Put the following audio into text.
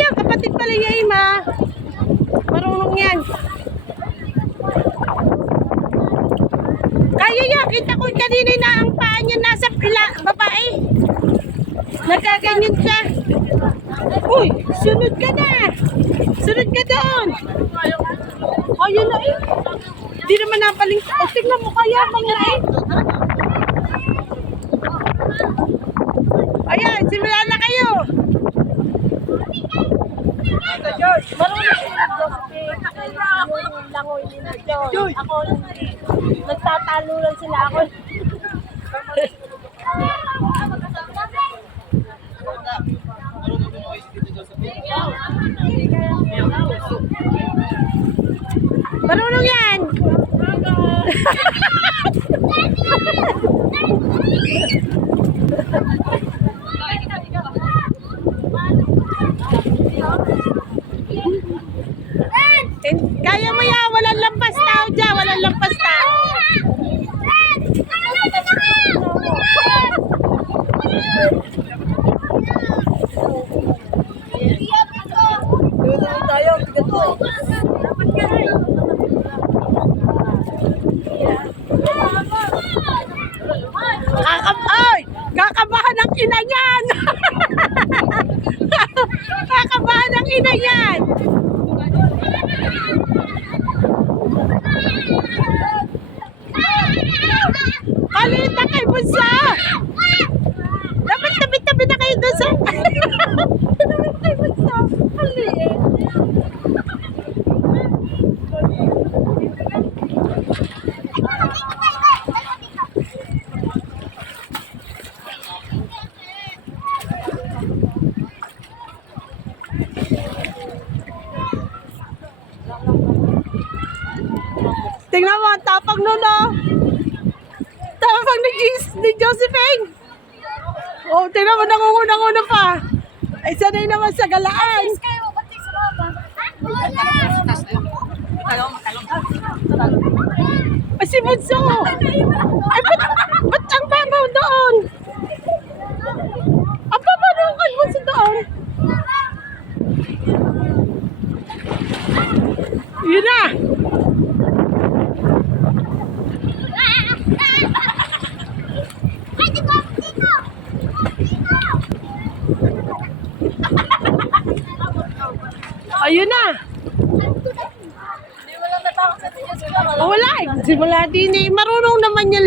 Ayan, kapatid pala niya, Ima. Marunong yan. Kaya yan, kita ko kanina na ang paa niya nasa babae. Nagkaganyan siya. Uy, sunod ka na. Sunod ka doon. Ayun na eh. Hindi naman napaling. O, tignan mo kaya, mga eh. Ayan, simulan na kayo. Marunong sila yung langoy nila Diyos. Ako hindi. Nagtatalo lang sila ako. Marunong yan. Kaya mo yan, walang lampas tao dyan, walang lampas tao. Kakabahan ang ina niyan. Kakabahan ang ina niyan. Kalit na kay Bunso. Dapat tabi-tabi na kayo doon sa... Dapat kay Bunso. Kalit. Tingnan mo, ang tapang nun, oh. Tapang ni Josephine. Oh, tingnan mo, nangungunang-una pa. Ay, sanay naman sa galaan. Ay, si Bunso. Ay, ba't ang babaw doon? Ang babaw doon kay Bunso doon. Yun na. Ayun na. Wala. Simula din eh. Marunong naman yan